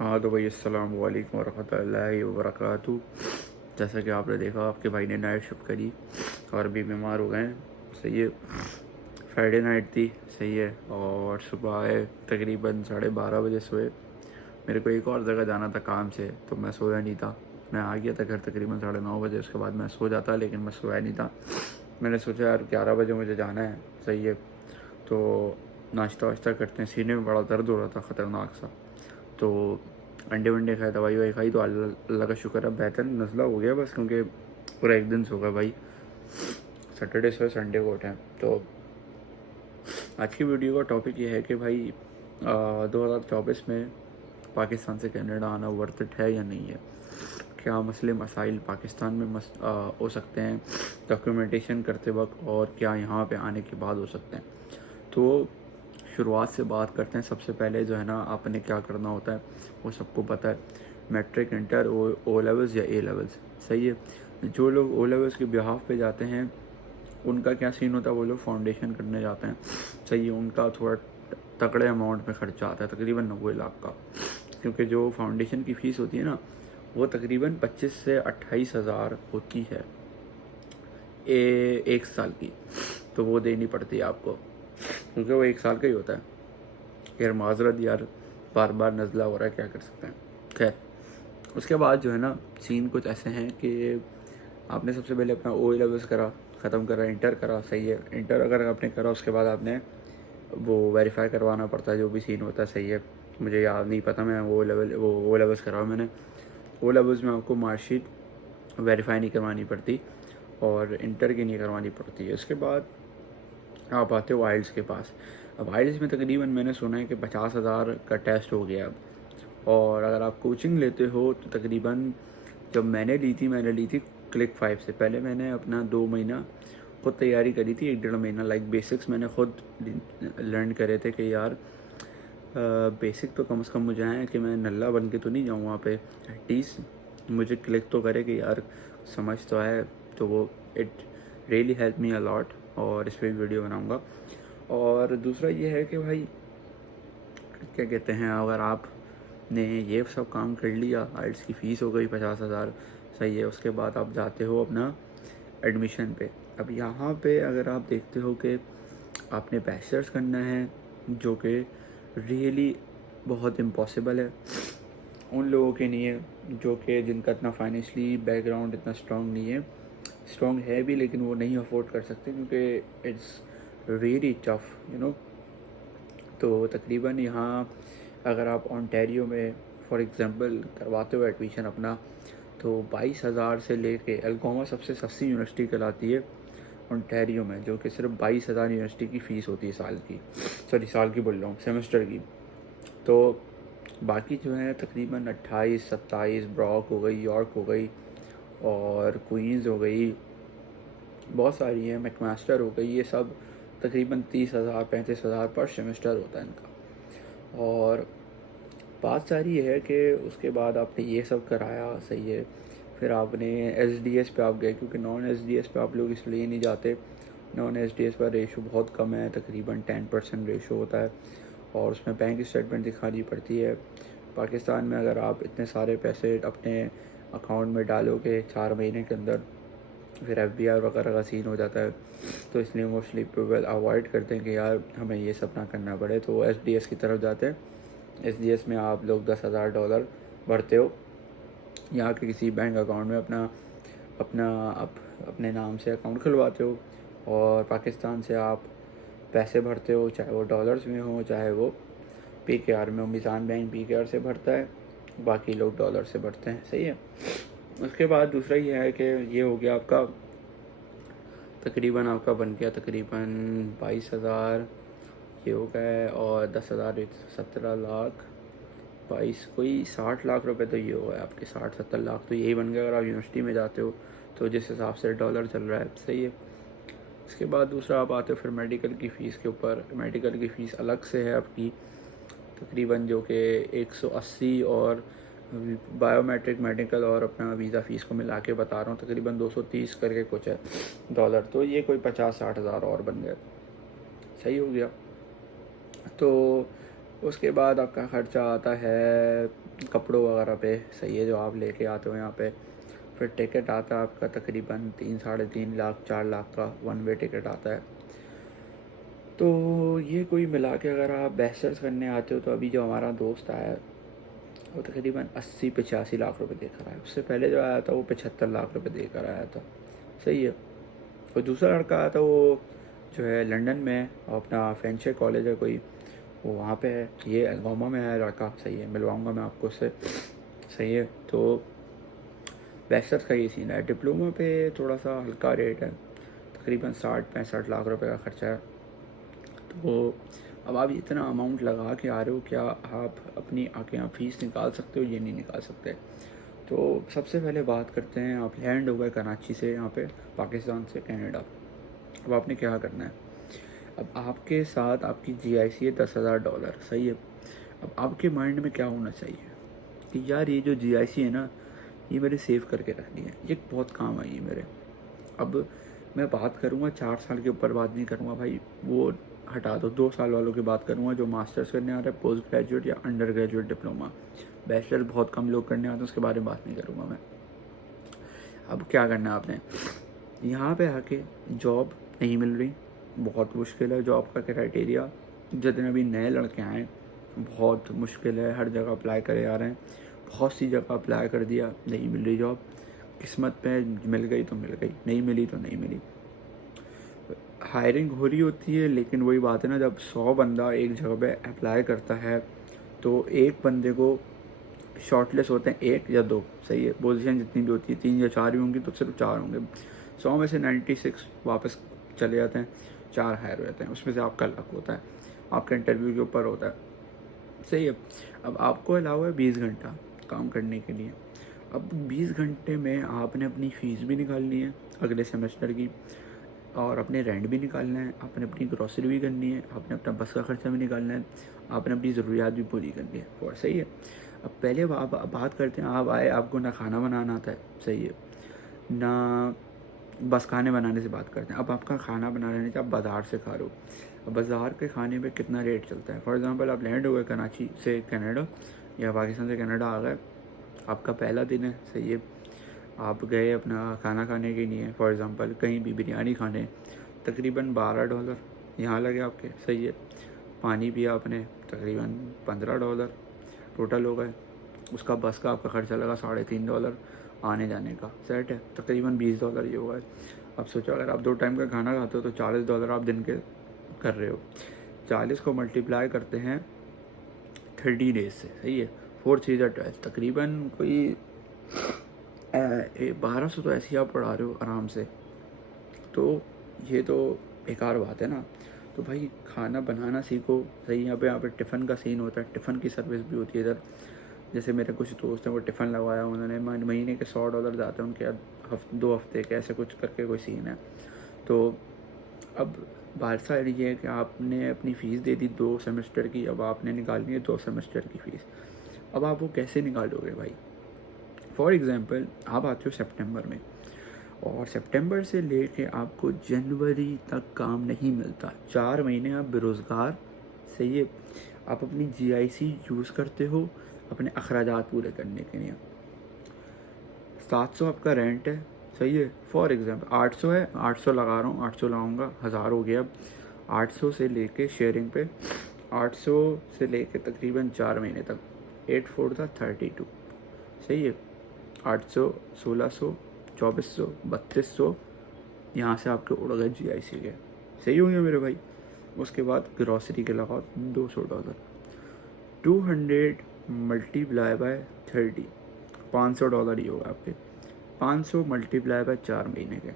हाँ तो भाई अस्सलाम वालेकुम वरहमतुल्लाहि वबरकातुहू। जैसा कि आपने देखा आपके भाई ने नाइट शिफ्ट करी और अभी बीमार हो गए हैं। सही है, फ्राइडे नाइट थी। सही है, और सुबह आए तकरीबन 12:30 बजे सोए। मेरे को एक और जगह जाना था काम से, तो मैं सोया नहीं था। मैं आ गया था घर तकरीबन 9:30 बजे। उसके बाद मैं सो जाता, लेकिन मैं सोया नहीं था। मैंने सोचा यार 11 बजे मुझे जाना है। सही है, तो नाश्ता वाश्ता करते हैं। सीने में बड़ा दर्द हो रहा था ख़तरनाक सा। तो अंडे वंडे खाए, दवाई वाई खाई, तो अल्लाह का शुक्र है बेहतर नज़ला हो गया बस, क्योंकि पूरा एक दिन सो गया भाई। सैटरडे से संडे को उठे। तो आज की वीडियो का टॉपिक ये है कि भाई 2024 में पाकिस्तान से कनाडा आना वर्थ इट है या नहीं है। क्या मसले मसाइल पाकिस्तान में हो सकते हैं डॉक्यूमेंटेशन करते वक्त, और क्या यहाँ पे आने के बाद हो सकते हैं। तो शुरुआत से बात करते हैं। सबसे पहले जो है ना, आपने क्या करना होता है वो सबको पता है। मैट्रिक, इंटर, ओ लेवल्स या ए लेवल्स। सही है, जो लोग ओ लेवल्स के बिहाफ पे जाते हैं उनका क्या सीन होता है, वो लोग फाउंडेशन करने जाते हैं। सही है, उनका थोड़ा तगड़े अमाउंट में खर्चा आता है, तकरीबन 90 लाख का। क्योंकि जो फाउंडेशन की फ़ीस होती है ना, वो तकरीबन 25 से 28 हज़ार होती है एक साल की। तो वो देनी पड़ती है आपको, क्योंकि वो एक साल का ही होता है। यार माजरत यार, बार बार नज़ला हो रहा है, क्या कर सकते हैं। खैर, उसके बाद जो है ना, सीन कुछ ऐसे हैं कि आपने सबसे पहले अपना ओ लेवल्स करा, ख़त्म करा, इंटर करा। सही है, इंटर अगर आपने करा उसके बाद आपने वो वेरीफाई करवाना पड़ता है, जो भी सीन होता है। सही है, मुझे याद नहीं पता, मैं वो ओ लेवल्स करा मैंने। ओ लेवल्स में आपको मार्कशीट वेरीफाई नहीं करवानी पड़ती, और इंटर की नहीं करवानी पड़ती है। उसके बाद आप आते हो आइल्स के पास। अब आइल्स में तकरीबन मैंने सुना है कि 50,000 का टेस्ट हो गया अब। और अगर आप कोचिंग लेते हो तो तकरीबन, जब मैंने ली थी क्लिक 5 से पहले, मैंने अपना 2 महीना खुद तैयारी करी थी। 1 डेढ़ महीना लाइक बेसिक्स मैंने खुद लर्न करे थे कि यार बेसिक तो कम से कम मुझे आए कि मैं नल्ला बन के तो नहीं जाऊँ वहाँ पे। एटलीस्ट मुझे क्लिक तो करे कि यार समझ तो आए। तो वो it really help me a lot, और इस पर वीडियो बनाऊँगा। और दूसरा ये है कि भाई क्या कहते हैं, अगर आपने ये सब काम कर लिया, आइल्स की फ़ीस हो गई 50,000। सही है, उसके बाद आप जाते हो अपना एडमिशन पे। अब यहाँ पे अगर आप देखते हो कि आपने बैचलर्स करना है, जो कि रियली बहुत इम्पॉसिबल है उन लोगों के लिए, जो कि जिनका इतना फाइनेंशली बैकग्राउंड इतना स्ट्रॉन्ग नहीं है। स्ट्रॉन्ग है भी, लेकिन वो नहीं अफोर्ड कर सकते, क्योंकि इट्स रियली टफ तो तकरीबन यहाँ अगर आप ओंटारियो में फॉर एग्ज़ाम्पल करवाते हो एडमिशन अपना, तो 22,000 से लेके अल्गोमा सबसे सस्ती यूनिवर्सिटी कहलाती है ओंटारियो में, जो कि सिर्फ 22,000 यूनिवर्सिटी की फ़ीस होती है साल की। सॉरी, साल की बोल रहा हूँ, सेमेस्टर की। तो बाकी जो है तकरीबन 28-27, ब्रॉक हो गई, यॉर्क हो गई, और क्वींस हो गई, बहुत सारी हैं, मैकमास्टर हो गई, ये सब तकरीबन 30,000 35,000 पर सेमेस्टर होता है इनका। और बात सारी ये है कि उसके बाद आपने ये सब कराया। सही है, फिर आपने एसडीएस पे आप गए, क्योंकि नॉन एसडीएस पे आप लोग इसलिए नहीं जाते, नॉन एसडीएस पर रेशो बहुत कम है, तकरीबन 10% रेशो होता है, और उसमें बैंक स्टेटमेंट दिखानी पड़ती है। पाकिस्तान में अगर आप इतने सारे पैसे अपने अकाउंट में डालोगे 4 महीने के अंदर, फिर FBI वगैरह का सीन हो जाता है। तो इसलिए मोस्टली पीपल अवॉइड करते हैं कि यार हमें ये सब ना करना पड़े, तो एसडीएस की तरफ जाते हैं। एसडीएस में आप लोग $10,000 भरते हो, यहाँ के किसी बैंक अकाउंट में अपना अपना अप, अपने नाम से अकाउंट खुलवाते हो, और पाकिस्तान से आप पैसे भरते हो, चाहे वो डॉलर्स में हो चाहे वो PKR में हो। मिज़ान बैंक PKR से भरता है, बाकी लोग डॉलर से भरते हैं। सही है, उसके बाद दूसरा ये है कि ये हो गया आपका, तकरीबन आपका बन गया तकरीबन 22,000 ये हो गया, और 10,000 17 लाख, 22 कोई 60 लाख रुपए तो ये हुआ है आपके, 60-70 लाख तो यही बन गया अगर आप यूनिवर्सिटी में जाते हो, तो जिस हिसाब से डॉलर चल रहा है। सही है, इसके बाद दूसरा आप आते हो फिर मेडिकल की फ़ीस के ऊपर। मेडिकल की फ़ीस अलग से है आपकी, तकरीबन जो कि 180, और बायोमेट्रिक मेडिकल और अपना वीज़ा फ़ीस को मिला के बता रहा हूँ, तकरीबन 230 करके कुछ है डॉलर। तो ये कोई 50-60 हज़ार और बन गए। सही हो गया। तो उसके बाद आपका ख़र्चा आता है कपड़ों वगैरह पे, सही है, जो आप लेके आते हो यहाँ पे। फिर टिकट आता है आपका तकरीबन 3-3.5 लाख 4 लाख का वन वे टिकट आता है। तो ये कोई मिला के अगर आप बैचलर्स करने आते हो तो अभी जो हमारा दोस्त आया है वो तकरीबन 80-85 लाख रुपए देकर आया। उससे पहले जो आया था वो 75 लाख रुपए देकर आया था, सही है। और दूसरा लड़का आया था वो जो है लंदन में है, अपना फ्रेंचर कॉलेज है कोई, वो वहाँ पे है। ये अलगोमा में है लड़का, सही है, मिलवाऊंगा मैं आपको उससे, सही है। तो बैचलर्स का ये सीन है। डिप्लोमा पे थोड़ा सा हल्का रेट है, तकरीबन 60-65 लाख रुपए का खर्चा है। तो अब आप इतना अमाउंट लगा के आ रहे हो, क्या आप अपनी आके यहाँ फ़ीस निकाल सकते हो? ये नहीं निकाल सकते। तो सबसे पहले बात करते हैं, आप लैंड हो गए कराची से यहाँ पे, पाकिस्तान से कनाडा। अब आपने क्या करना है? अब आपके साथ आपकी GIC है $10,000, सही है। अब आपके माइंड में क्या होना चाहिए कि यार ये जो GIC है ना, ये मेरे सेव करके रखनी है, ये बहुत काम आई है मेरे। अब मैं बात करूँगा 4 साल के ऊपर बात नहीं करूँगा भाई, वो हटा दो, 2 साल वालों की बात करूँगा जो मास्टर्स करने आ रहे हैं, पोस्ट ग्रेजुएट या अंडर ग्रेजुएट डिप्लोमा। बैचलर बहुत कम लोग करने आते हैं, उसके बारे में बात नहीं करूँगा मैं। अब क्या करना है आपने? यहाँ पे आके जॉब नहीं मिल रही, बहुत मुश्किल है जॉब का क्राइटेरिया। जितने भी नए लड़के आए बहुत मुश्किल है, हर जगह अप्लाई करे आ रहे हैं, बहुत सी जगह अप्लाई कर दिया, नहीं मिल रही जॉब। किस्मत पे मिल गई तो मिल गई, नहीं मिली तो नहीं मिली। हायरिंग हो रही होती है, लेकिन वही बात है ना, जब 100 बंदा एक जगह पे अप्लाई करता है तो एक बंदे को शॉर्टलिस्ट होते हैं 1 या 2, सही है। पोजीशन जितनी भी होती है 3 या 4 भी होंगी तो सिर्फ 4 होंगे। 100 में से 96 वापस चले जाते हैं, 4 हायर हो जाते हैं। उसमें से आपका लक होता है, आपका इंटरव्यू के ऊपर होता है, सही है। अब आपको अलावा है 20 घंटा काम करने के लिए। अब 20 घंटे में आपने अपनी फ़ीस भी निकालनी है अगले सेमेस्टर की, और अपने रेंट भी निकालना है, आपने अपनी ग्रॉसरी भी करनी है, आपने अपना बस का खर्चा भी निकालना है, आपने अपनी ज़रूरियात भी पूरी करनी है, और सही है। अब पहले आप बात करते हैं, आप आए, आपको ना खाना बनाना आता है, सही है, ना बस खाने बनाने से बात करते हैं। अब आपका खाना बनाना नहीं, आप बाज़ार से खा रहे हो। अब बाज़ार के खाने पे कितना रेट चलता है? फॉर एग्ज़ाम्पल आप लैंड हो गए कराची से कनाडा या पाकिस्तान से कनाडा आ गए, आपका पहला दिन है, सही है। आप गए अपना खाना खाने के लिए, फॉर एग्ज़ाम्पल कहीं भी बिरयानी खाने, तकरीबन $12 यहाँ लगे आपके, सही है। पानी पिया आपने, तकरीबन $15 टोटल हो गए। उसका बस का आपका खर्चा लगा $3.5 आने जाने का, सेट है, तकरीबन $20 ये हुआ है। अब सोचो अगर आप 2 टाइम का खाना खाते हो तो $40 आप दिन के कर रहे हो। 40 को मल्टीप्लाई करते हैं 30 डेज से, सही है, 4 3 12, तकरीबन कोई 1200 तो ऐसे ही आप पढ़ा रहे हो आराम से। तो ये तो बेकार बात है ना। तो भाई खाना बनाना सीखो, सही। यहाँ पे टिफ़िन का सीन होता है, टिफ़िन की सर्विस भी होती है इधर। जैसे मेरे कुछ दोस्त हैं, वो टिफ़िन लगवाया उन्होंने, महीने के $100 जाते हैं उनके, 2 हफ्ते के, ऐसे कुछ करके कोई सीन है। तो अब बात सारी ये है कि आपने अपनी फ़ीस दे दी 2 सेमेस्टर की, अब आपने निकालनी है 2 सेमेस्टर की फ़ीस। अब आप वो कैसे निकालोगे भाई? फॉर एग्ज़ाम्पल आप आते हो सितंबर में, और सितंबर से लेके आपको जनवरी तक काम नहीं मिलता, 4 महीने आप बेरोज़गार, सही है। आप अपनी GIC यूज़ करते हो अपने अखराजात पूरे करने के लिए। 700 आपका रेंट है, सही है। फॉर एग्ज़ाम्पल 800 है, 800 लगा रहा हूँ, 800 लगाऊंगा, 1000 हो गया। अब 800 से लेके शेयरिंग पे 800 से लेके तकरीबन 4 महीने तक, 8 4 था 32, सही है। 800 1600 2400 3200 यहाँ से आपके उड़ गए GIC के, सही होंगे मेरे भाई। उसके बाद ग्रॉसरी के लगाओ $200, 200 मल्टीप्लाई बाय 30, $500 ही होगा आपके। 500 मल्टीप्लाई बाय 4 महीने के,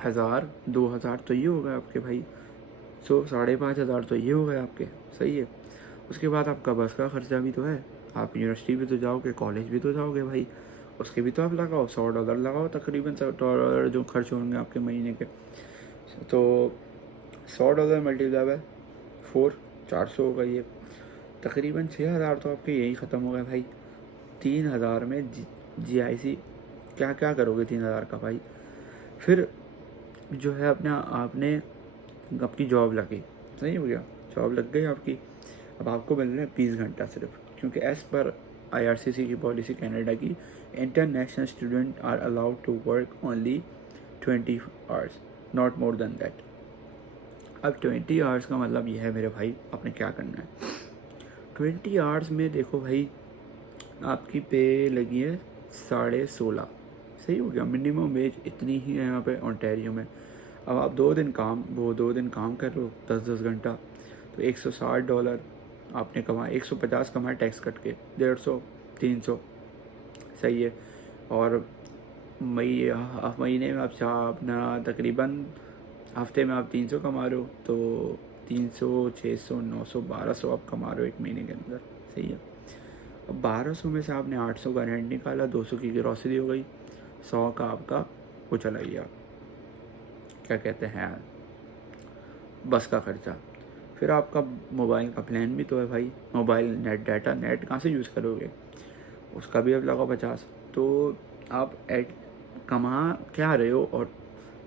1000 2000 तो ये हो गए आपके भाई। 5,500 तो ये हो गए आपके, सही है। उसके बाद आपका बस का खर्चा भी तो है, आप यूनिवर्सिटी भी तो जाओगे, कॉलेज भी तो जाओगे भाई, उसके भी तो आप लगाओ, $100 लगाओ, तकरीबन $100 जो खर्च होंगे आपके महीने के। तो $100 मल्टीप्लाई बाय 4, 400 होगा ये, तकरीबन 6,000 तो आपके यही ख़त्म हो गए भाई। 3,000 में GIC क्या क्या करोगे 3,000 का भाई? फिर जो है अपना आपने आपकी जॉब लगी, सही हो गया, जॉब लग गई आपकी। अब आपको मिल रहा है 20 घंटा सिर्फ, क्योंकि एज़ पर IRCC की पॉलिसी कनाडा की, international student are allowed to work only 20 hours, not more than that. अब 20 आवर्स का मतलब यह है मेरे भाई, आपने क्या करना है 20 आवर्स में। देखो भाई, आपकी पे लगी है 16.5, सही हो गया। मिनिमम वेज इतनी ही है यहाँ पे ओंटारियो में। अब आप 2 दिन काम कर रहे हो 10-10 घंटा, तो $160 आपने कमाया, 150 कमाया टैक्स कट के, 150-300, सही है। और महीने में आप अपना तकरीबन हफ्ते में आप 300 कमा रहे हो, तो 300, 600, 900, 1200 आप कमा रहे हो एक महीने के अंदर, सही है। अब 1200 में से आपने 800 का रेंट निकाला, 200 की ग्रॉसरी हो गई, 100 का आपका वो चला गया, क्या कहते हैं, बस का खर्चा। फिर आपका मोबाइल का प्लान भी तो है भाई, मोबाइल नेट डाटा, नेट कहाँ से यूज़ करोगे, उसका भी अब लगा 50। तो आप कमा क्या रहे हो और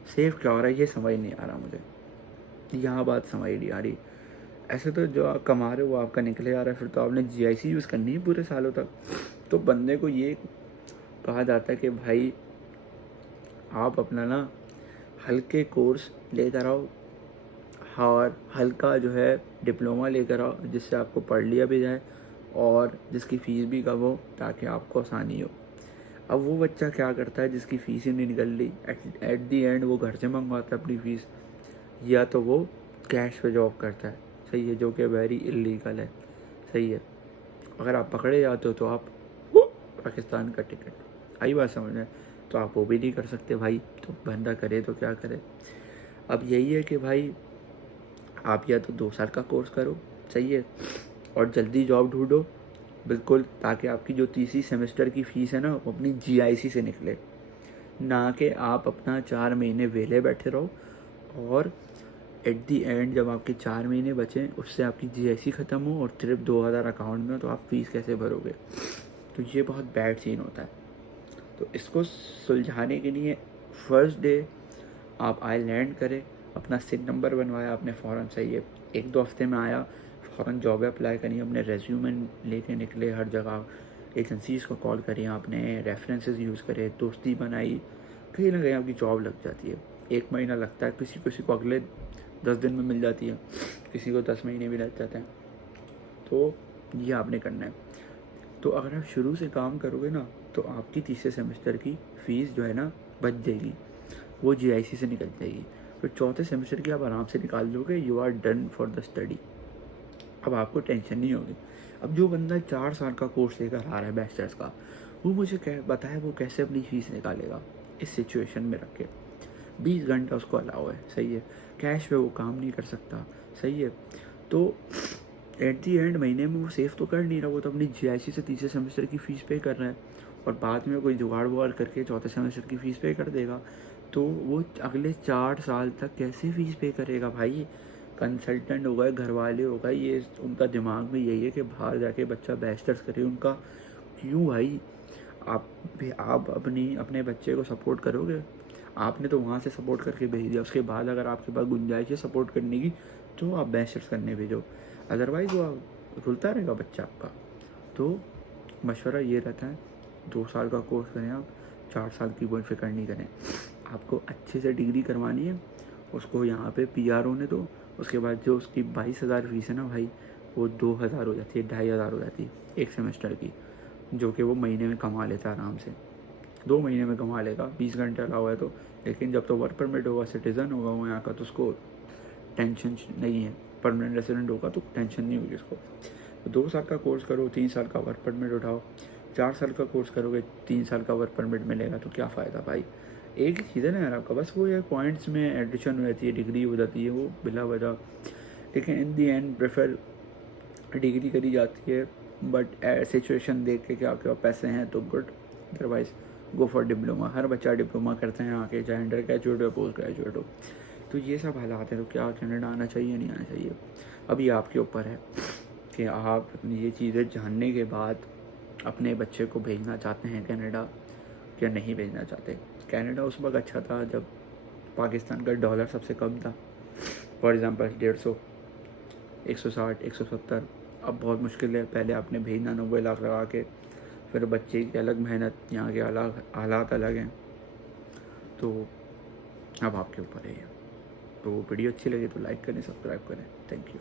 सेव क्या हो रहा है, ये समझ नहीं आ रहा मुझे, यहाँ बात समझ नहीं आ रही। ऐसे तो जो आप कमा रहे हो वो आपका निकले आ रहा है, फिर तो आपने GIC यूज़ करनी है पूरे सालों तक। तो बंदे को ये कहा जाता है कि भाई आप अपना ना हल्के कोर्स लेकर आओ, और हल्का जो है डिप्लोमा लेकर आओ, जिससे आपको पढ़ लिया भी जाए और जिसकी फ़ीस भी कम हो, ताकि आपको आसानी हो। अब वो बच्चा क्या करता है जिसकी फ़ीस ही नहीं निकल रही, एट दी एंड वो घर से मंगवाता है अपनी फ़ीस, या तो वो कैश पे जॉब करता है, सही है, जो कि वेरी इलीगल है, सही है। अगर आप पकड़े जाते हो तो आप पाकिस्तान का टिकट, आई बात समझ में, तो आप वो भी नहीं कर सकते भाई, तो बंदा करे तो क्या करे। अब यही है कि भाई आप या तो 2 साल का कोर्स करो, सही है, और जल्दी जॉब ढूंढो, बिल्कुल, ताकि आपकी जो तीसरी सेमेस्टर की फ़ीस है ना, वो अपनी GIC से निकले, ना कि आप अपना 4 महीने वेले बैठे रहो, और एट दी एंड जब आपके 4 महीने बचें उससे आपकी GIC ख़त्म हो और सिर्फ 2000 अकाउंट में हो, तो आप फ़ीस कैसे भरोगे। तो ये बहुत बैड सीन होता है। तो इसको सुलझाने के लिए फर्स्ट डे आप आइलैंड करें, अपना SIN नंबर बनवाया आपने फ़ौरन, सही है, 1-2 हफ्ते में आया, फ़ौरन जॉब अप्लाई करी, अपने रेज्यूमे लेके निकले हर जगह, एजेंसीज़ को कॉल करी आपने, रेफरेंसेस यूज़ करे, दोस्ती बनाई, कहीं ना कहीं आपकी जॉब लग जाती है। 1 महीना लगता है, किसी को अगले 10 दिन में मिल जाती है, किसी को 10 महीने भी लग जाते हैं। तो ये आपने करना है। तो अगर आप शुरू से काम करोगे ना, तो आपकी तीसरे सेमेस्टर की फ़ीस जो है ना बच जाएगी, वो GIC से निकल जाएगी। फिर चौथे सेमेस्टर की आप आराम से निकाल लोगे, you are done for the study. अब आपको टेंशन नहीं होगी। अब जो बंदा 4 साल का कोर्स लेकर आ रहा है बैचलर्स का, वो मुझे बताए वो कैसे अपनी फ़ीस निकालेगा इस सिचुएशन में रख के। 20 घंटा उसको अलाउ है, सही है, कैश पे वो काम नहीं कर सकता, सही है। तो एट दी एंड महीने में वो सेव तो कर नहीं रहा, वो तो अपनी GIC से तीसरे सेमेस्टर की फ़ीस पे कर रहा है, और बाद में कोई जुगाड़ वुगाड़ करके चौथे सेमेस्टर की फ़ीस पे कर देगा। तो वो अगले 4 साल तक कैसे फ़ीस पे करेगा भाई। कंसल्टेंट हो गए, घर वाले हो गए, ये उनका दिमाग में यही है कि बाहर जाके बच्चा बैचलर्स करे उनका। क्यों भाई, आप अपने बच्चे को सपोर्ट करोगे, आपने तो वहाँ से सपोर्ट करके भेज दिया, उसके बाद अगर आपके पास गुंजाइश है सपोर्ट करने की, तो आप बैचलर्स करने भेजो, अदरवाइज़ वो रुलता रहेगा बच्चा आपका। तो मशवरा ये रहता है, 2 साल का कोर्स करें आप, 4 साल की कोई फ़िक्र नहीं करें। आपको अच्छे से डिग्री करवानी है, उसको यहाँ पे PR होने दो, उसके बाद जो उसकी 22,000 फ़ीस है ना भाई, वो 2,000 हो जाती है, 2,500 हो जाती है एक सेमेस्टर की, जो कि वो महीने में कमा लेता है आराम से, 2 महीने में कमा लेगा, 20 घंटे अलावा है तो। लेकिन जब तो वर्क परमिट होगा, सिटीज़न होगा वो यहाँ का, तो उसको टेंशन नहीं है, परमानेंट रेसिडेंट होगा तो टेंशन नहीं होगी उसको। तो 2 साल का कोर्स करो, 3 साल का वर्क परमिट उठाओ, 4 साल का कोर्स करोगे, 3 साल का वर्क परमिट मिलेगा, तो क्या फ़ायदा भाई। एक ही चीज़ है ना यार आपका, बस वो यार पॉइंट्स में एडिशन हो जाती है, डिग्री हो जाती है वो बिला वजह। लेकिन इन दी एंड प्रेफर डिग्री करी जाती है, बट सिचुएशन देख के क्या क्या पैसे हैं तो good, otherwise go for diploma. हर बच्चा डिप्लोमा करते हैं आके, चाहे अंडर ग्रेजुएट हो पोस्ट ग्रेजुएट हो। तो ये सब हालात हैं। तो क्या कनाडा आना चाहिए नहीं आना चाहिए, अभी आपके ऊपर है कि आप ये चीज़ें जानने के बाद अपने बच्चे को भेजना चाहते हैं कनाडा या नहीं भेजना चाहते। कनाडा उस वक्त अच्छा था जब पाकिस्तान का $1 सबसे कम था, फॉर एग्ज़ाम्पल 150, 160, 170, अब बहुत मुश्किल है। पहले आपने भेजना 90 लाख लगा के, फिर बच्चे की अलग मेहनत, यहाँ के अलग हालात अलग हैं, तो अब आपके ऊपर है ये। तो वीडियो अच्छी लगी तो लाइक करें, सब्सक्राइब करें। Thank you.